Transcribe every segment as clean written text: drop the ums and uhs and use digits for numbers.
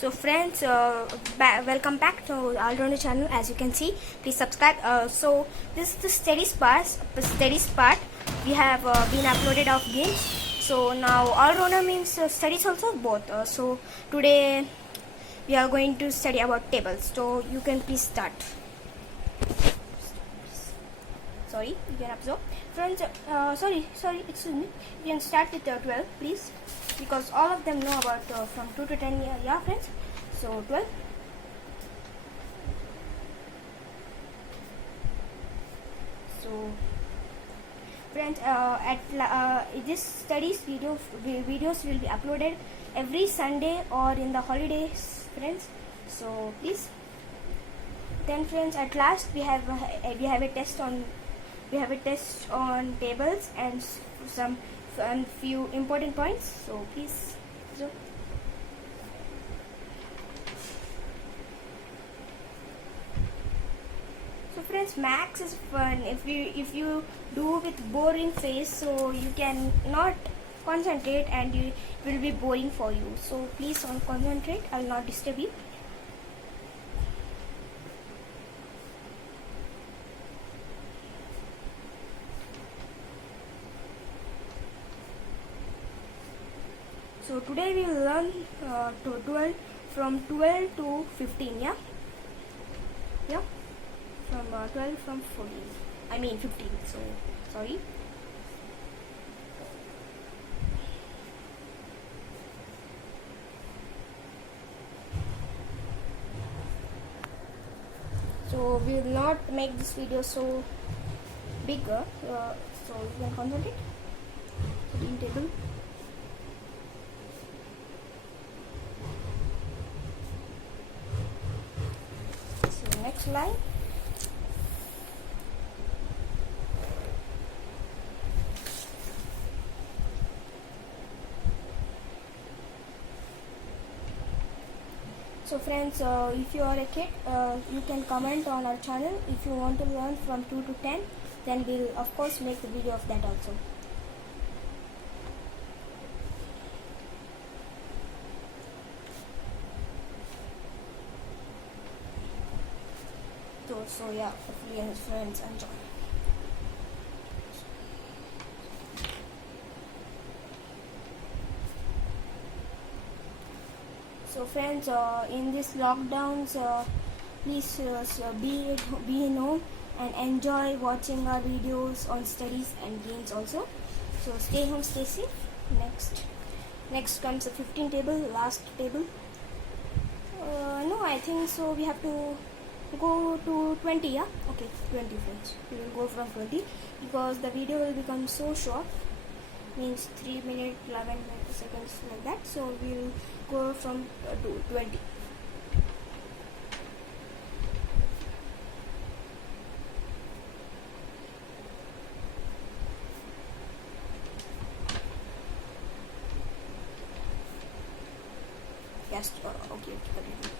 So friends, welcome back to All-Rounder channel. As you can see, please subscribe. So this is the studies part. We have been uploaded of games. So now All-Rounder means studies also both. So today we are going to study about tables. So you can please start. Sorry, you can observe. Friends, sorry, excuse me. You can start with 12, please, because all of them know about from 2 to 10. Yeah, friends. So 12. So friends, this studies videos will be uploaded every Sunday or in the holidays, friends. So please. Then friends, at last we have a test on tables and some few important points. So please. So friends, max is fun if you do with boring face, so you can not concentrate and it will be boring for you. So please concentrate. I will not disturb you. So today we will learn from 12 to 15. Yeah, from 12 from 14. I mean 15. So sorry. So we will not make this video so bigger. So you can concentrate. 14 table. Next line. So friends, if you are a kid, you can comment on our channel. If you want to learn from 2 to 10, then we'll of course make the video of that also. So yeah, hopefully friends enjoy. So friends, in these lockdowns, please be home and enjoy watching our videos on studies and games also. So stay home, stay safe. Next comes the 15 table, last table. No, I think so. We have to go to 20. Yeah, okay, 20 friends. We will go from 20 because the video will become so short, means 3 minutes 11 seconds like that. So we will go from to 20. Yes, okay, continue.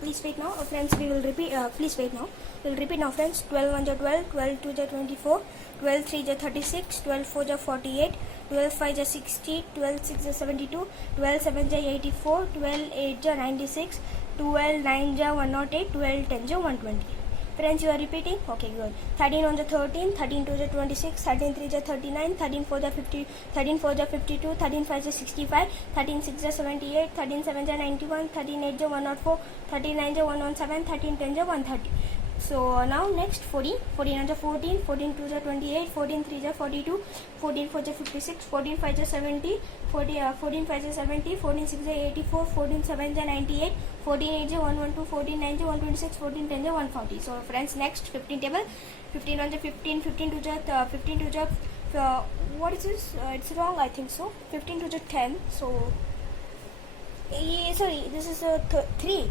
Please wait now, friends. We will repeat. Please wait now. We will repeat now, friends. 12 1 12, 12 2 24, 12 3 36, 12 4 48, 12 5 60, 12 6 72, 12 7 84, 12 8 96, 12 9 108, 12 10 120. Friends, you are repeating? Okay, good. 13 1 13, 13 2 26, 13 3 39, 13 4 50, 13 4 52, 13 5 65, 13 6 78, 13 7 91, 13 8 104, 13 9 117, 13 10 130. So now next 14, 14 1 14, 14 2 28, 14 3 42, 14 4 56, 14 5 70, 14 5 70, 14 6 84, 14 7 98, 14 8 112, 14 9 126, 14 10 140. So friends, next 15 table. 15 1 15, 15 2 15 2 what is this? It's wrong, I think so. 15 2 10. So sorry, this is 3.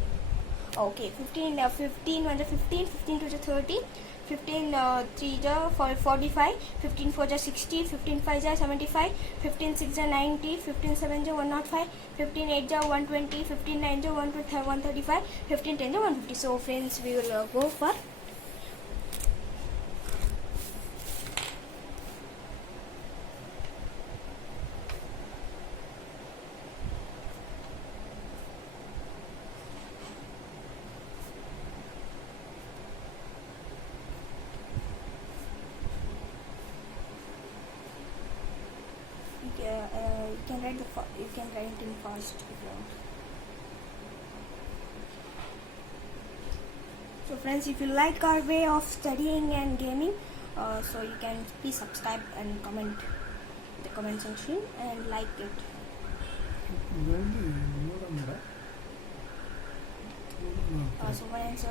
Okay, 15 1 15, 15 2 30, 15 3 45, 15 4 60, 15 5 75, 15 6 90, 15 7 105, 15 8 120, 15 9 135, 15 10 150. So friends, we will go for can write you can write it in fast if you want. So friends, if you like our way of studying and gaming, so you can please subscribe and comment in the comment section and like it. So friends,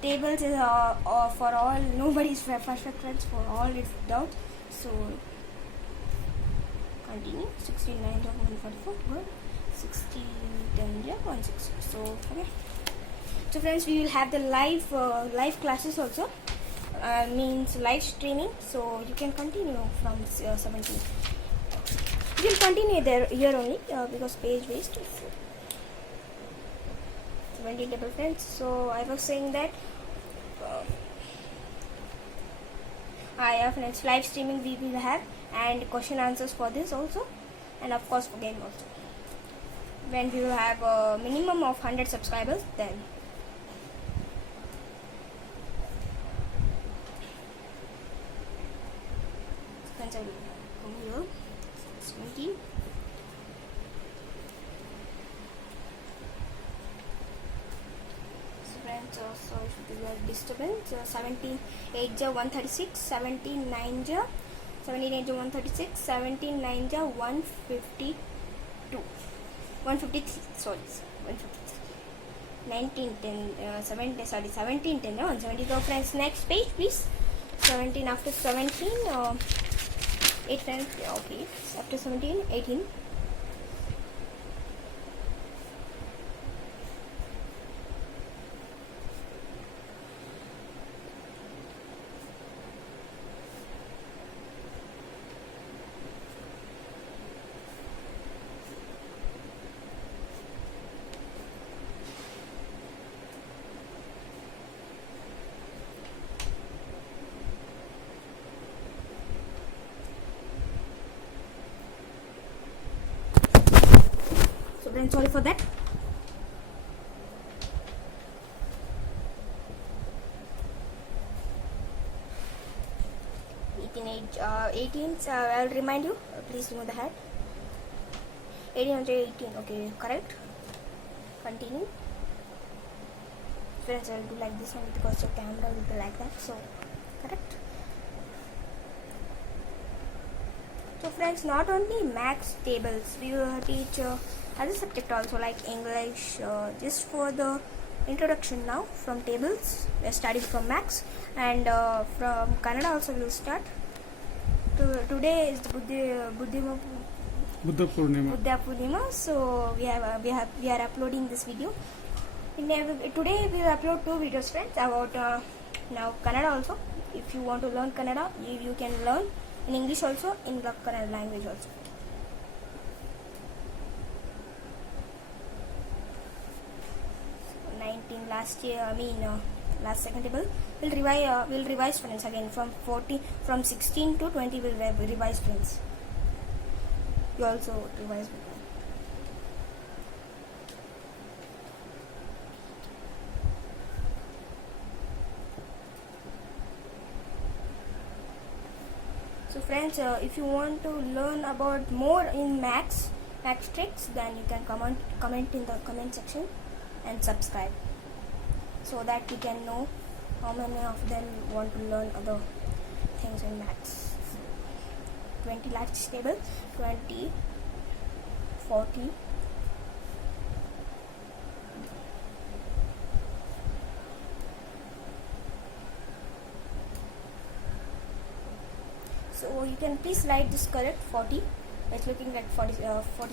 tables is for all, nobody's perfect friends, for all its doubts. So continue. 16 9 144, good. 16 10 160. So okay. So friends, we will have the live classes also, means live streaming, so you can continue from 17. We will continue there here only because page waste. 17 table friends. So I was saying that friends, live streaming we will have, and question answers for this also, and of course for game also. When we will have a minimum of 100 subscribers, then friends, I will come here. 17. Sorry for the disturbance. 17 8 136, 17 9 17 8 136, 17 9 152, 153. Sorry, 153. 19 10 17 10 170. So friends, next page please. 17 after 17 8 friends. Okay, after 17 18. So then, sorry for that. Age 18. I'll remind you. Please remove the hat. 18 Okay, correct. Continue. Friends, I'll do like this one because your camera will be like that. So correct. So friends, not only max tables, we will teach other subject also like English. Just for the introduction now from tables, we are studying from max, and from Kannada also we will start. Today is the Buddha Purnima, so we are uploading this video. Today we will upload 2 videos, friends, about now Kannada also. If you want to learn Kannada, you can learn in English also, in the Kannada language also. So 19 last year, last second table. We'll revise friends again from 16 to 20. We'll revise friends. You also revise with me. So friends, if you want to learn about more in max tricks, then you can comment in the comment section and subscribe, so that you can know how many of them want to learn other things in maths. 20 large table, 20, 40, so you can please write this correct. 40. It's looking at 46. 20.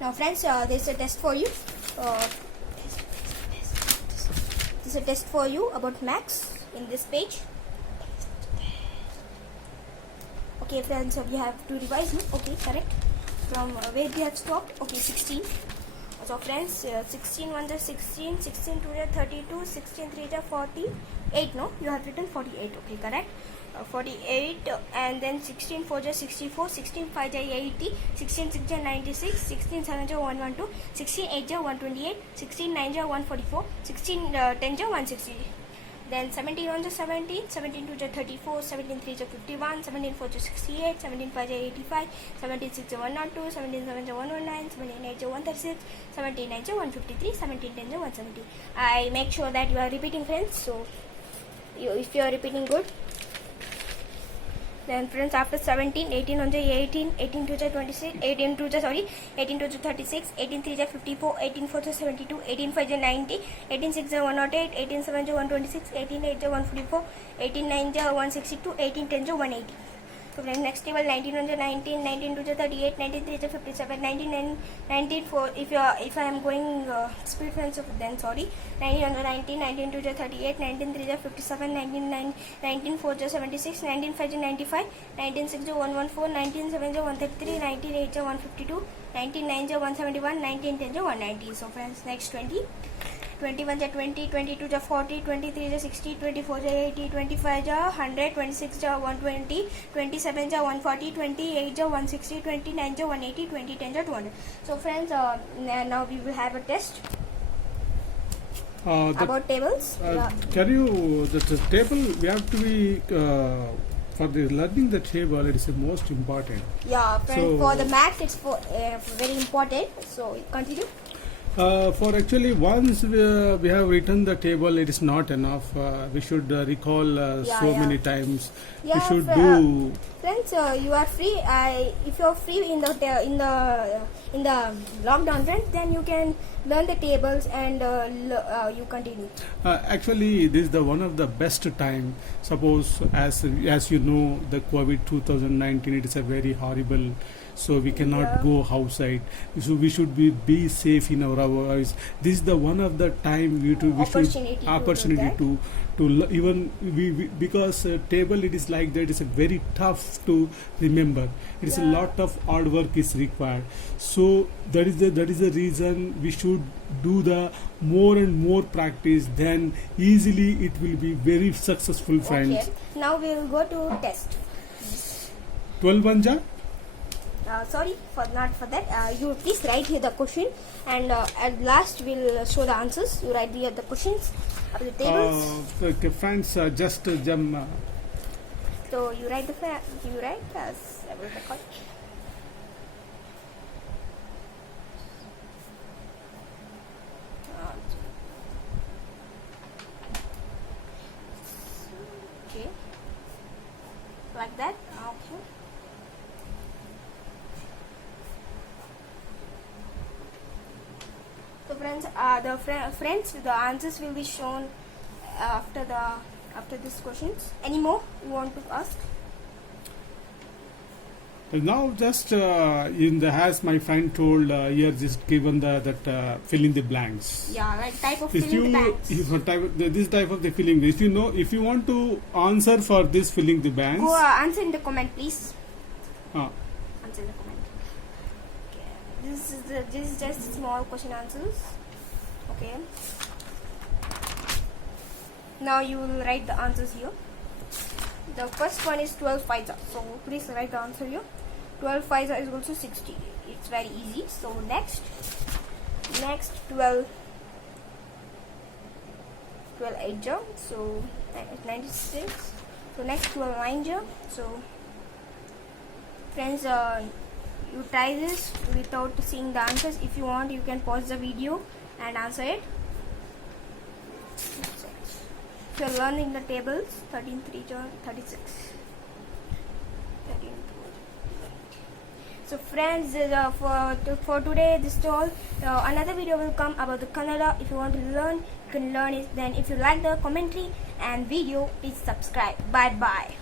Now friends, there's a test for you. This is a test for you about max in this page. Okay friends, so we have to revise it. Okay, correct. From where we have stopped. Okay, 16. So friends, 16 1 is 16, 16 2 is 32, 16 3 is 48. No, you have written 48. Okay, correct. 48, and then 16 4 is 64, 16 5 is 80, 16 6 is 96, 16 7 is 112, 16 8 is 128, 16 9 is 144, 16 10 is 160. Then 17 1 is 17, 17 2 is 34, 17 3 is 51, 17 4 is 68, 17 5 is 85, 17 6 is 102, 17 7 is 119, 17 8 is 136, 17 9 is 153, 17 10 is 170. I make sure that you are repeating, friends. So if you are repeating good. Then friends, after 17, 18 1 is 18, 18 2 is 26, 18 2 is 36, 18 3 is 54, 18 4 is 72, 18 5 is 90, 18 6 is 108, 18 7 is 126, 18 8 is 144, 18 9 is 162, 18 10 is 180. So friends, next table, 19 1 is 19, 19 2 is 38, 19 3 is 57, 19 9, 19 4. If I am going speed, friends, then sorry. 19 1 is 19, 19 2 is 38, 19 3 is 57, 19 9, 19 4 is 76, 19 5 is 95, 19 6 is 114, 19 7 is 133, 19 8 is 152, 19 9 is 171, 19 10 is 190. So friends, next 20. 21 is 20, 22 is 40, 23 is 60, 24 is 80, 25 is 100, 26 is 120, 27 is 140, 28 is 160, 29 is 180, 20 10 is 200. So friends, now we will have a test about tables. Can you, the table, we have to be, for the learning the table, it is the most important. Yeah, friends, So, for the maths, it's very important. So continue. For actually, once we have written the table, it is not enough. We should recall many times. Yeah, we should do. Friends, you are free. If you are free in the lockdown, friends, then you can learn the tables and you continue. Actually, this is the one of the best time. Suppose, as you know, the COVID 2019, it is a very horrible. So we cannot go outside. So we should be safe in our house. This is the one of the time we should opportunity to even we because table, it is like that. It is a very tough to remember. It is a lot of hard work is required. So that is the reason we should do the more and more practice. Then easily it will be very successful, friends. Okay. Now we will go to test. 12 Vanja. Sorry for not for that. You please write here the question, and at last we'll show the answers. You write here the questions of the tables. Okay, friends, just jump. So you write you write as I will record. Okay, like that. Okay. So friends, the answers will be shown after these questions. Any more you want to ask? Now just as my friend told, here just given that fill in the blanks. Yeah, like type of If filling the blanks. this type of the filling, if you want to answer for this filling the blanks, Go answer in the comment, please. uh, Answer in the comment. Okay. This is just small question answers. Okay. Now you will write the answers here. The first one is 12 5. So please write the answer here. 12 5 is also 60. It's very easy. So next 12 8. So 96. So next 12 9. So friends, you try this without seeing the answers. If you want, you can pause the video and answer it. If you are learning the tables, 13 3 36. 13 So friends, for today this is all. Another video will come about the Kannada. If you want to learn, you can learn it. Then if you like the commentary and video, please subscribe. Bye bye.